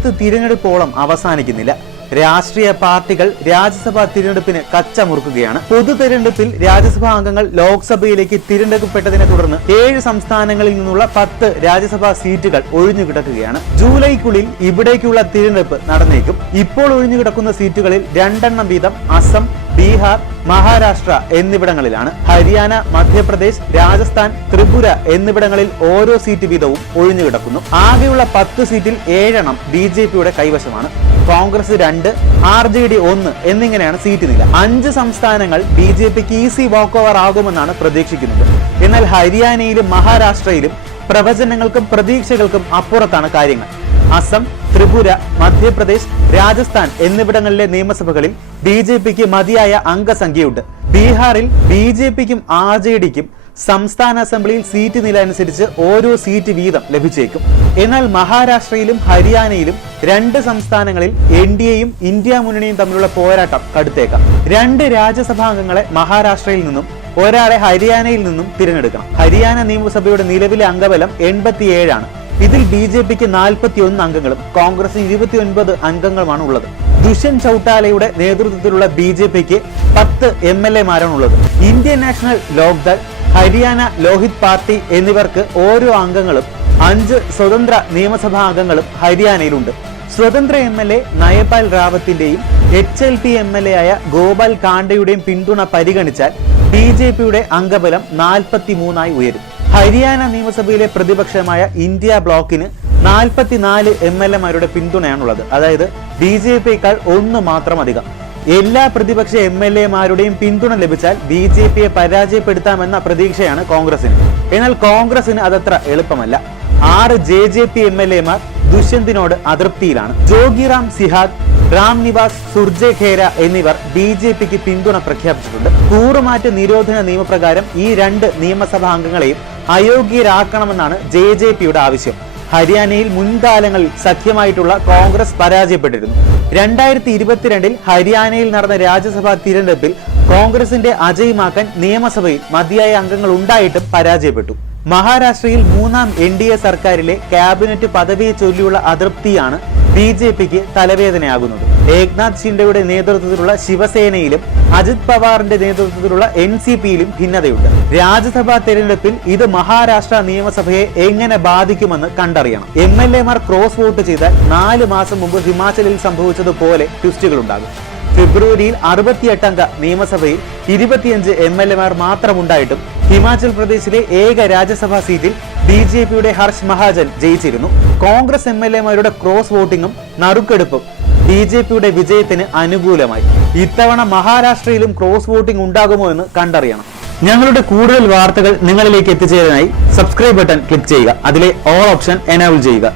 രാജ്യത്ത് തിരഞ്ഞെടുപ്പോളം അവസാനിക്കുന്നില്ല. രാഷ്ട്രീയ പാർട്ടികൾ രാജ്യസഭാ തിരഞ്ഞെടുപ്പിന് കച്ചമുറുക്കുകയാണ്. പൊതു തിരഞ്ഞെടുപ്പിൽ രാജ്യസഭാ അംഗങ്ങൾ ലോക്സഭയിലേക്ക് തിരഞ്ഞെടുക്കപ്പെട്ടതിനെ തുടർന്ന് 7 സംസ്ഥാനങ്ങളിൽ നിന്നുള്ള 10 രാജ്യസഭാ സീറ്റുകൾ ഒഴിഞ്ഞുകിടക്കുകയാണ്. ജൂലൈക്കുള്ളിൽ ഇവിടേക്കുള്ള തിരഞ്ഞെടുപ്പ് നടന്നേക്കും. ഇപ്പോൾ ഒഴിഞ്ഞുകിടക്കുന്ന സീറ്റുകളിൽ 2 വീതം അസം, ബീഹാർ, മഹാരാഷ്ട്ര എന്നിവിടങ്ങളിലാണ്. ഹരിയാന, മധ്യപ്രദേശ്, രാജസ്ഥാൻ, ത്രിപുര എന്നിവിടങ്ങളിൽ ഓരോ സീറ്റ് വീതവും ഒഴിഞ്ഞുകിടക്കുന്നു. ആകെയുള്ള 10 സീറ്റിൽ 7 BJPയുടെ കൈവശമാണ്. കോൺഗ്രസ് 2, RJD 1 എന്നിങ്ങനെയാണ് സീറ്റ് നില. 5 സംസ്ഥാനങ്ങൾ BJPക്ക് ഈസി വാക്ക് ഓവർ ആകുമെന്നാണ് പ്രതീക്ഷിക്കുന്നത്. എന്നാൽ ഹരിയാനയിലും മഹാരാഷ്ട്രയിലും പ്രവചനങ്ങൾക്കും പ്രതീക്ഷകൾക്കും അപ്പുറത്താണ് കാര്യങ്ങൾ. അസം, ത്രിപുര, മധ്യപ്രദേശ്, രാജസ്ഥാൻ എന്നിവിടങ്ങളിലെ നിയമസഭകളിൽ BJPക്ക് മതിയായ അംഗസംഖ്യയുണ്ട്. ബീഹാറിൽ BJPക്കും RJDക്കും സംസ്ഥാന അസംബ്ലിയിൽ സീറ്റ് നില അനുസരിച്ച് ഓരോ സീറ്റ് വീതം ലഭിച്ചേക്കും. എന്നാൽ മഹാരാഷ്ട്രയിലും ഹരിയാനയിലും 2 സംസ്ഥാനങ്ങളിൽ NDAയും ഇന്ത്യ മുന്നണിയും തമ്മിലുള്ള പോരാട്ടം കടുത്തേക്കാം. 2 രാജ്യസഭാംഗങ്ങളെ മഹാരാഷ്ട്രയിൽ നിന്നും ഒരാളെ ഹരിയാനയിൽ നിന്നും തിരഞ്ഞെടുക്കണം. ഹരിയാന നിയമസഭയുടെ നിലവിലെ അംഗബലം 87 ആണ്. ഇതിൽ BJPക്ക് 41 അംഗങ്ങളും കോൺഗ്രസിന് 29 അംഗങ്ങളുമാണ് ഉള്ളത്. ദുഷ്യന്ത് ചൌട്ടാലയുടെ നേതൃത്വത്തിലുള്ള BJPക്ക് 10 MLAമാരാണുള്ളത്. Indian national Lok Dal, Haryana Lokhit party എന്നിവർക്ക് ഓരോ അംഗങ്ങളും 5 സ്വതന്ത്ര നിയമസഭാ അംഗങ്ങളും ഹരിയാനയിലുണ്ട്. സ്വതന്ത്ര MLA നയപാൽ റാവത്തിന്റെയും HLP MLA ആയ ഗോപാൽ കാണ്ടയുടെയും പിന്തുണ പരിഗണിച്ചാൽ BJPയുടെ അംഗബലം 43 ഉയരും. ഹരിയാന നിയമസഭയിലെ പ്രതിപക്ഷമായ ഇന്ത്യ ബ്ലോക്കിന് 44 MLAമാരുടെ പിന്തുണയാണുള്ളത്. അതായത് BJPയേക്കാൾ 1 മാത്രം അധികം. എല്ലാ പ്രതിപക്ഷ MLAമാരുടെയും പിന്തുണ ലഭിച്ചാൽ BJPയെ പരാജയപ്പെടുത്താമെന്ന പ്രതീക്ഷയാണ് കോൺഗ്രസിന്. എന്നാൽ കോൺഗ്രസിന് അതത്ര എളുപ്പമല്ല. 6 JJP MLAമാർ ദുഷ്യന്തിനോട് അതൃപ്തിയിലാണ്. ജോഗിറാം സിഹാഗ്, റാം നിവാസ് സുർജെ ഖേര എന്നിവർ BJPക്ക് പിന്തുണ പ്രഖ്യാപിച്ചിട്ടുണ്ട്. കൂറുമാറ്റ നിരോധന നിയമപ്രകാരം ഈ 2 നിയമസഭാ അംഗങ്ങളെയും അയോഗ്യരാക്കണമെന്നാണ് JJPയുടെ ആവശ്യം. ഹരിയാനയിൽ മുൻകാലങ്ങളിൽ സഖ്യമായിട്ടുള്ള കോൺഗ്രസ് പരാജയപ്പെട്ടിരുന്നു. 2022 ഹരിയാനയിൽ നടന്ന രാജ്യസഭാ തിരഞ്ഞെടുപ്പിൽ കോൺഗ്രസിന്റെ അജയ് മാക്കൻ നിയമസഭയിൽ മതിയായ അംഗങ്ങൾ ഉണ്ടായിട്ടും പരാജയപ്പെട്ടു. മഹാരാഷ്ട്രയിൽ 3ാം NDA സർക്കാരിലെ ക്യാബിനറ്റ് പദവിയെ ചൊല്ലിയുള്ള അതൃപ്തിയാണ് BJPക്ക് തലവേദനയാകുന്നത്. ഏക്നാഥ് ഷിൻഡെയുടെ നേതൃത്വത്തിലുള്ള ശിവസേനയിലും അജിത് പവാറിന്റെ നേതൃത്വത്തിലുള്ള NCPയിലും ഭിന്നതയുണ്ട്. രാജ്യസഭാ തെരഞ്ഞെടുപ്പിൽ ഇത് മഹാരാഷ്ട്ര നിയമസഭയെ എങ്ങനെ ബാധിക്കുമെന്ന് കണ്ടറിയണം. MLAമാർ ക്രോസ് വോട്ട് ചെയ്താൽ 4 മാസം മുമ്പ് ഹിമാചലിൽ സംഭവിച്ചതുപോലെ ട്വിസ്റ്റുകളുണ്ടാകും. ഫെബ്രുവരിയിൽ 68 അംഗ നിയമസഭയിൽ 25 MLAമാർ മാത്രമുണ്ടായിട്ടും ഹിമാചൽ പ്രദേശിലെ ഏക രാജ്യസഭാ സീറ്റിൽ BJPയുടെ ഹർഷ് മഹാജൻ ജയിച്ചിരുന്നു. കോൺഗ്രസ് MLAമാരുടെ ക്രോസ് വോട്ടിങ്ങും നറുക്കെടുപ്പും BJPയുടെ വിജയത്തിന് അനുകൂലമായി. ഇത്തവണ മഹാരാഷ്ട്രയിലും ക്രോസ് വോട്ടിംഗ് ഉണ്ടാകുമോ എന്ന് കണ്ടറിയണം. ഞങ്ങളുടെ കൂടുതൽ വാർത്തകൾ നിങ്ങളിലേക്ക് എത്തിച്ചേരാനായി സബ്സ്ക്രൈബ് ബട്ടൺ ക്ലിക്ക് ചെയ്യുക. അതിലെ ഓൾ ഓപ്ഷൻ എനേബിൾ ചെയ്യുക.